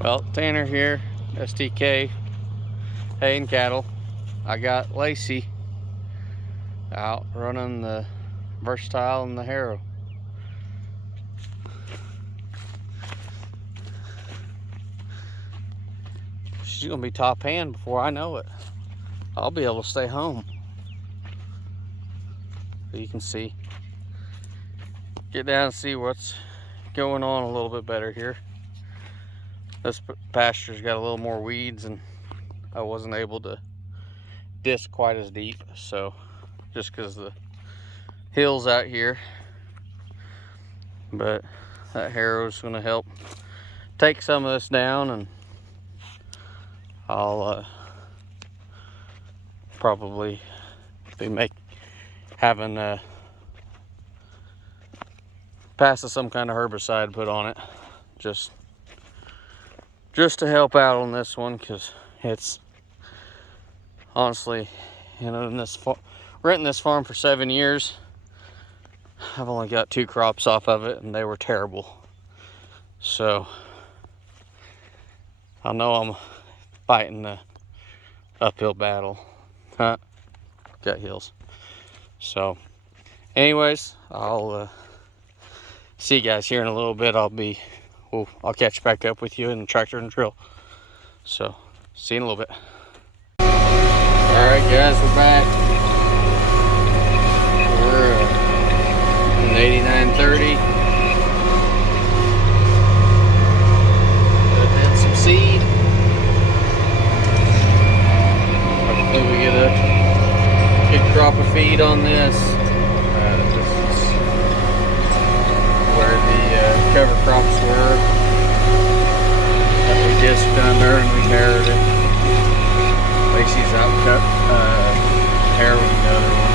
Well, Tanner here, STK, hay and cattle. I got Laci out running the Versatile and the Harrow. She's gonna be top hand before I know it. I'll be able to stay home. So you can see, get down and see what's going on a little bit better here. This pasture's got a little more weeds and I wasn't able to disc quite as deep, so just because the hills out here. But that harrow's going to help take some of this down, and I'll probably be having pass of some kind of herbicide put on it, just to help out on this one, because it's honestly, you know, renting this farm for 7 years, I've only got 2 crops off of it and they were terrible. So I know I'm fighting the uphill battle. Got hills. So anyways, I'll see you guys here in a little bit. I'll catch back up with you in the tractor and drill. So see you in a little bit. Alright guys, we're back. We're in 8930. Putting in some seed. Hopefully we get a good crop of feed on this. This is where the cover crops were that we disced under and we harrowed it. Laci's out cut harrowing the other one.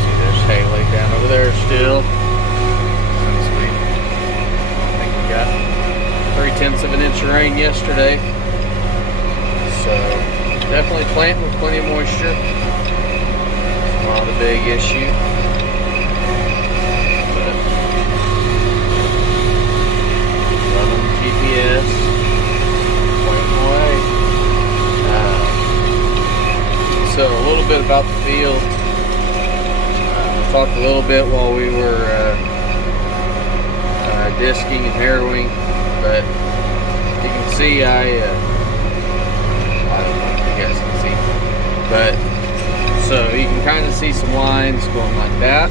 See, there's hay laid down over there still. That's sweet. I think we got 3/10 of an inch of rain yesterday. So definitely planting with plenty of moisture. It's not a big issue. But running the GPS, pointing away. So a little bit about the field. We talked a little bit while we were disking and harrowing, but you can see I don't know if you guys can see, but so you can kind of see some lines going like that.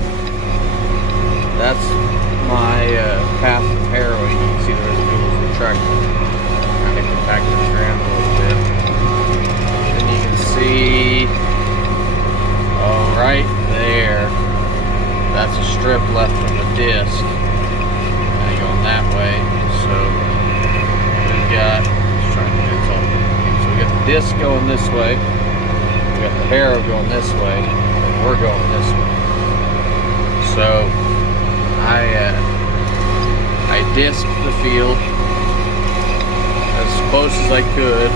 That's my path of harrowing. You can see the residuals of the tractor kind of compacting the ground a little bit. And you can see, oh, right there, that's a strip left from the disc. Now going that way. So we've got, let's try and get something. So we got the disc going this way, we got the harrow going this way, and we're going this way. So I disced the field as close as I could,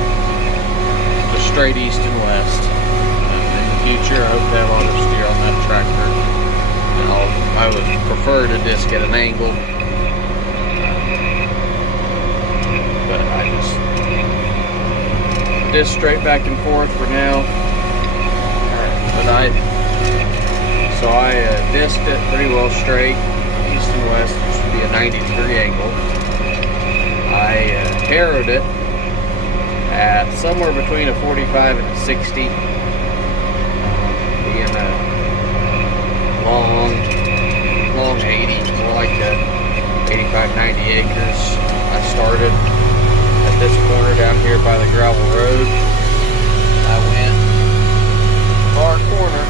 just straight east and west. In the future, I hope to have auto steer on that tractor, and I would prefer to disc at an angle, but I just disc straight back and forth for now. But I disced it pretty well straight, east and west. It should be a 90-degree angle. I harrowed it at somewhere between a 45 and a 60, being a long 80, more like a 85, 90 acres. I started at this corner down here by the gravel road. I went far corner,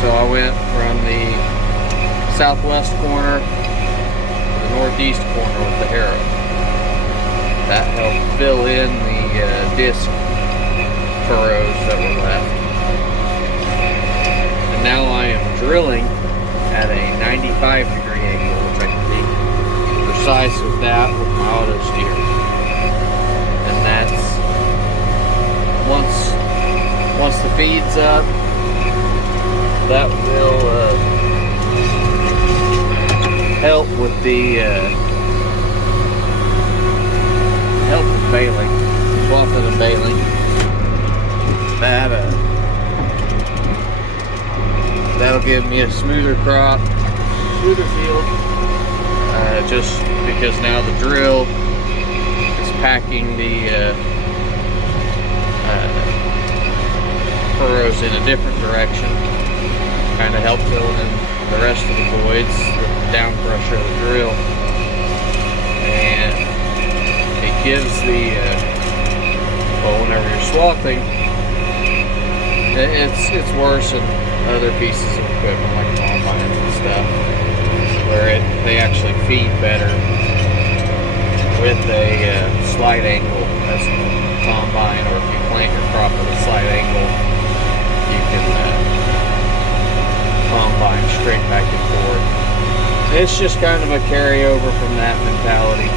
so I went from the southwest corner to the northeast corner with the harrow. That helped fill in the disc furrows that were left. And now I am drilling at a 95-degree angle, which I can be precise with that with my auto steer. And that's once the feed's up, that will help with the baling, swathing and baling. That'll give me a smoother crop, smoother field. Just because now the drill is packing the furrows in a different direction. Kind of help filling in the rest of the voids with the down pressure of the drill, and it gives the well, whenever you're swathing, it's worse in other pieces of equipment like combines and stuff, where they actually feed better with a slight angle as a combine, or if you plant your crop at a slight angle, you can combine straight back and forth. It's just kind of a carryover from that mentality.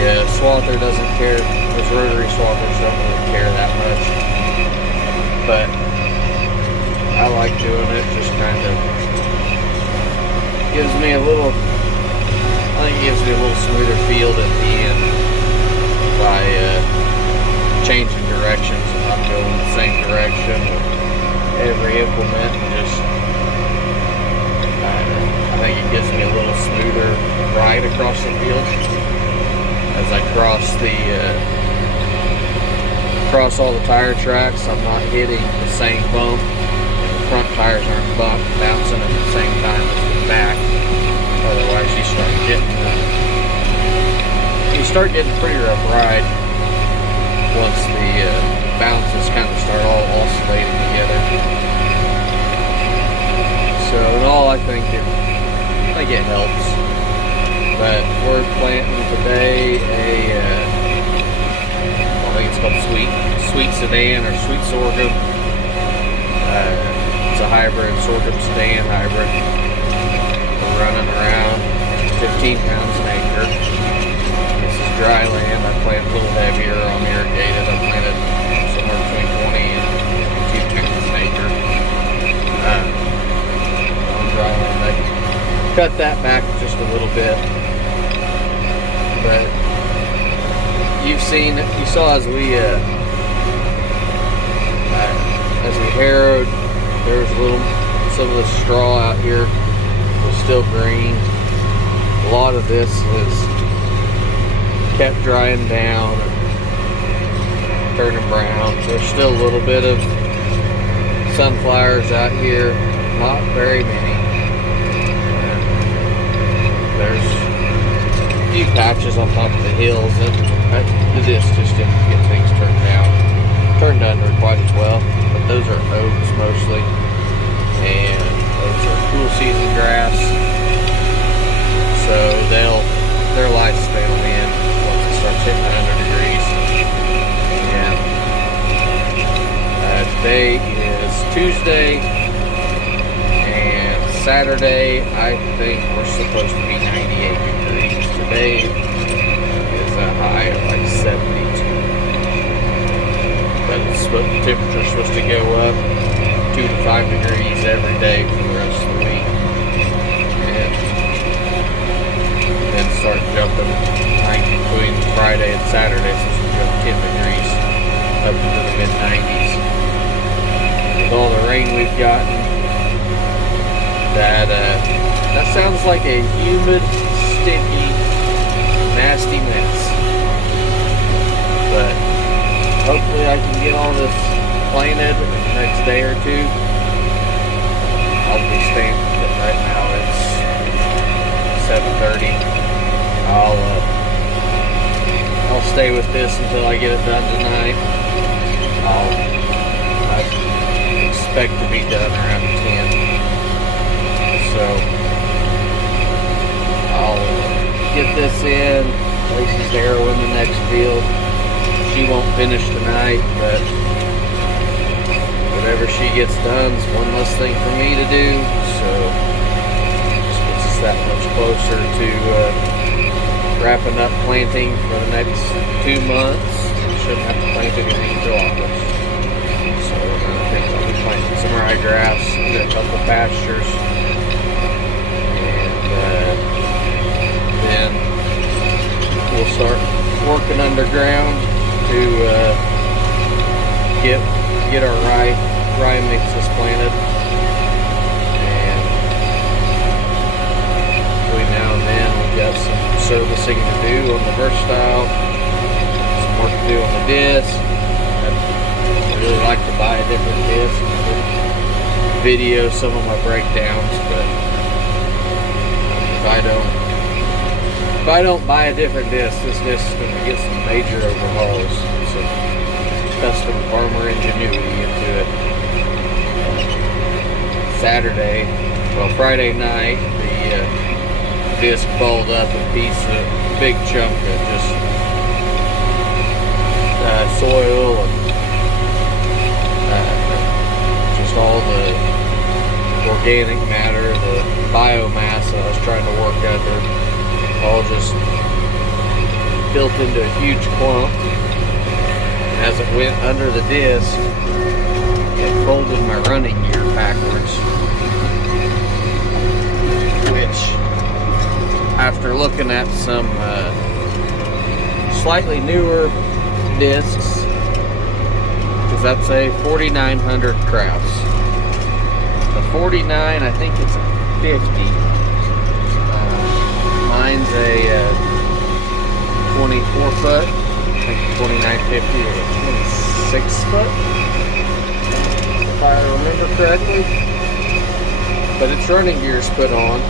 The swather doesn't care, those rotary swathers don't really care that much, but I like doing it. Just kind of gives me a little, I think it gives me a little smoother field at the end by changing directions and not going the same direction with every implement. Just I think it gives me a little smoother ride across the field as I cross all the tire tracks. I'm not hitting the same bump. The front tires aren't bouncing at the same time as the back. Otherwise, you start getting a pretty rough ride once the bounces kind of start all oscillating together. So in all, I think it helps. But we're planting today I think it's called sweet Sudan or sweet sorghum. It's a hybrid, sorghum Sudan hybrid. We're running around 15 pounds an acre. This is dry land. I plant a little heavier on irrigated. I planted somewhere between 20 and 22 pounds an acre. On dry land, I cut that back just a little bit. But you saw as we harrowed, there was some of the straw out here was still green. A lot of this is kept drying down and turning brown. There's still a little bit of sunflowers out here, not very many. There's a few patches on top of the hills, and this just didn't get things turned under quite as well. But those are oaks mostly, and those are cool season grass, so their lifespan will end once it starts hitting 100 degrees. And today is Tuesday, and Saturday I think we're supposed to be 98 degrees. Today is a high of like 72. But the temperature's supposed to go up 2 to 5 degrees every day for the rest of the week. And then start jumping between Friday and Saturday, so it's going to jump 10 degrees up into the mid-90s. With all the rain we've gotten, that sounds like a humid, sticky, nasty mess. But hopefully I can get all this planted in the next day or two. I'll be staying with it right now. It's 7:30. I'll stay with this until I get it done tonight. I expect to be done around 10. So I'll get this in. Laci's harrowing the next field. She won't finish tonight, but whatever she gets done is one less thing for me to do. So this gets us that much closer to wrapping up planting for the next 2 months. Shouldn't have to plant anything until August. So I think I'll be planting some ryegrass, a couple pastures, and then we'll start working under get our rye mixes planted, and between now and then we've got some servicing to do on the versatile, some work to do on the disc. I really like to buy a different disc, video some of my breakdowns, but if I don't buy a different disc, this disc is going to get some major overhauls, some custom farmer ingenuity into it. Friday night, the disc balled up a big chunk of just soil and just all the organic matter, the biomass that I was trying to work under, all just built into a huge clump. And as it went under the disc, it folded my running gear backwards, which, after looking at some slightly newer discs, because that's a 4900 Kraus. The 49, I think it's a 50. Mine's a 24 foot. I think 2950 or a 26 foot, if I remember correctly. But its running gear is put on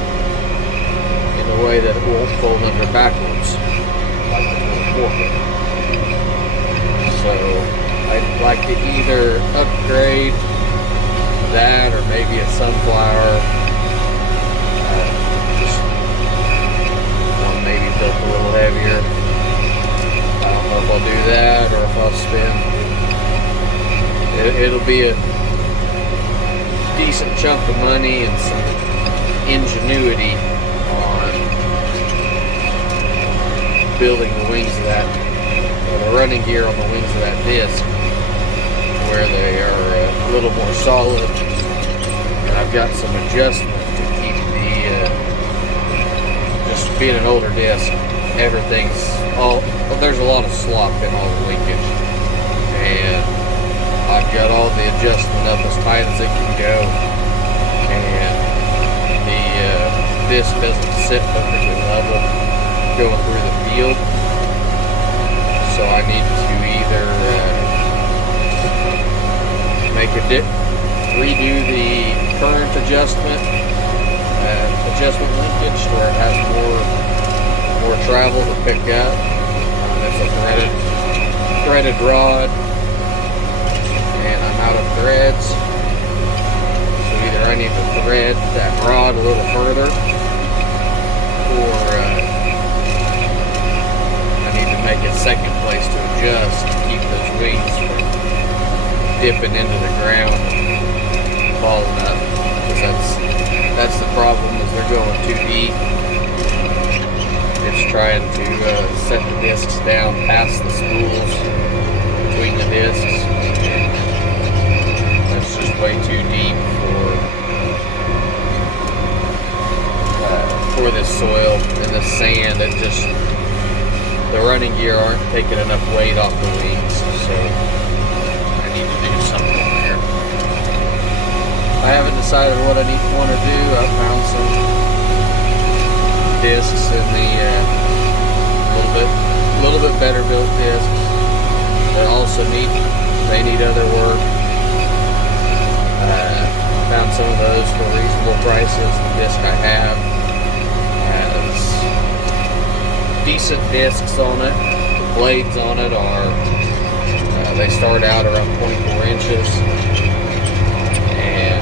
in a way that it won't fold under backwards like the 24 foot. So I'd like to either upgrade that or maybe a sunflower, just one maybe built a little heavier. I don't know if I'll do that or if I'll spend it'll be a decent chunk of money and some ingenuity on building the wings of that, or the running gear on the wings of that disc, where they are a little more solid, and I've got some adjustment to keep the just being an older disc, there's a lot of slop in all the linkage, and I've got all the adjustment up as tight as it can go, and the disc doesn't sit perfectly level going through the field, so I need to either redo the current adjustment linkage to where it has more travel to pick up. It's a threaded rod, and I'm out of threads, so either I need to thread that rod a little further, or I need to make a second place to adjust to keep those wings from dipping into the ground and falling up, because that's the problem, is they're going too deep. It's trying to set the discs down past the spools between the discs. That's just way too deep for this soil and this sand. The running gear aren't taking enough weight off the wings, so I need to do something there. I haven't decided what I want to do. I found some discs in the little bit better built discs that also need other work. Found some of those for reasonable prices. The disc I have has decent discs on it. The blades on it they start out around 24 inches, and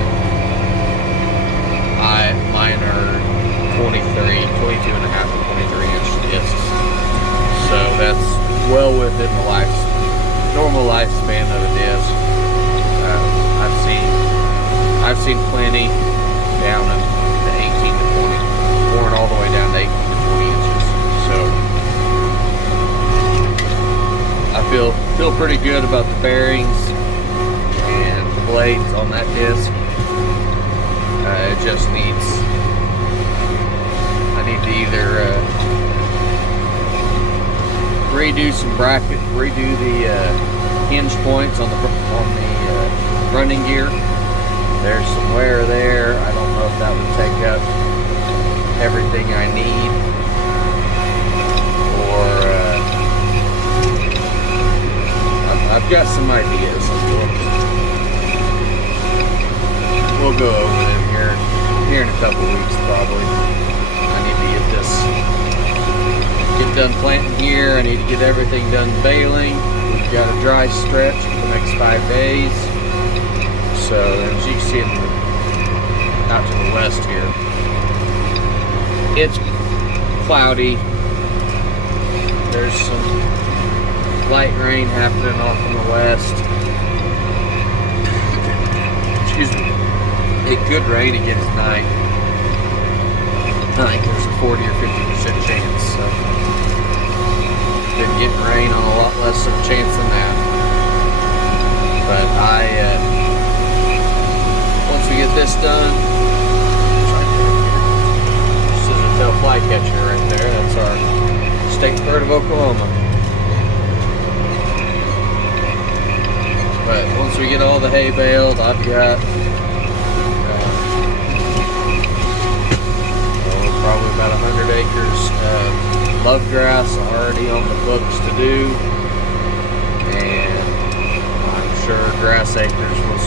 mine are 22 and a half to 23 inch discs. So that's well within the normal lifespan of a disc. I've seen plenty down to 18 to 20, worn all the way down to 18 to 20 inches. So I feel pretty good about the bearings and the blades on that disc. It just needs, I need to either redo some brackets, redo the hinge points on the running gear. There's some wear there. I don't know if that would take up everything I need, or I've got some ideas. We'll go over them here in a couple weeks probably. I need to get done planting here. I need to get everything done baling. We've got a dry stretch for the next 5 days. So as you can see out to the west here, it's cloudy. There's some light rain happening off in the west. Excuse me. It could rain again tonight. I think there's a 40 or 50% chance. So been getting rain on a lot less of a chance than that. But once we get this done, scissor-tail flycatcher right there. That's our state bird of Oklahoma. But once we get all the hay baled, I've got probably about 100 acres of love grass already on the books to do, and I'm sure grass acres will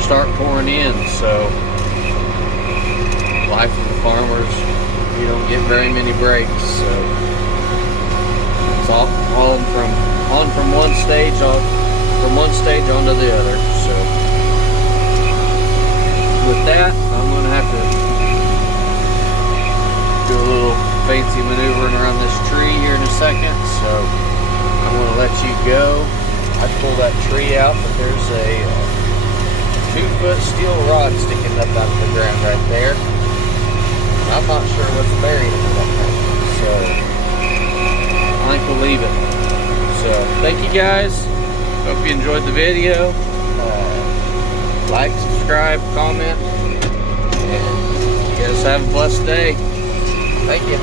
start pouring in. So life of the farmers, you don't get very many breaks, so it's all on from one stage onto the other. So with that, I'm going to have to do a little fancy maneuvering around this tree here in a second, so I'm going to let you go. I pull that tree out, but there's a 2-foot steel rod sticking up out of the ground right there. I'm not sure what's buried in that thing, so I think we'll leave it. So thank you guys. Hope you enjoyed the video. Like, subscribe, comment, and you guys have a blessed day. Thank you.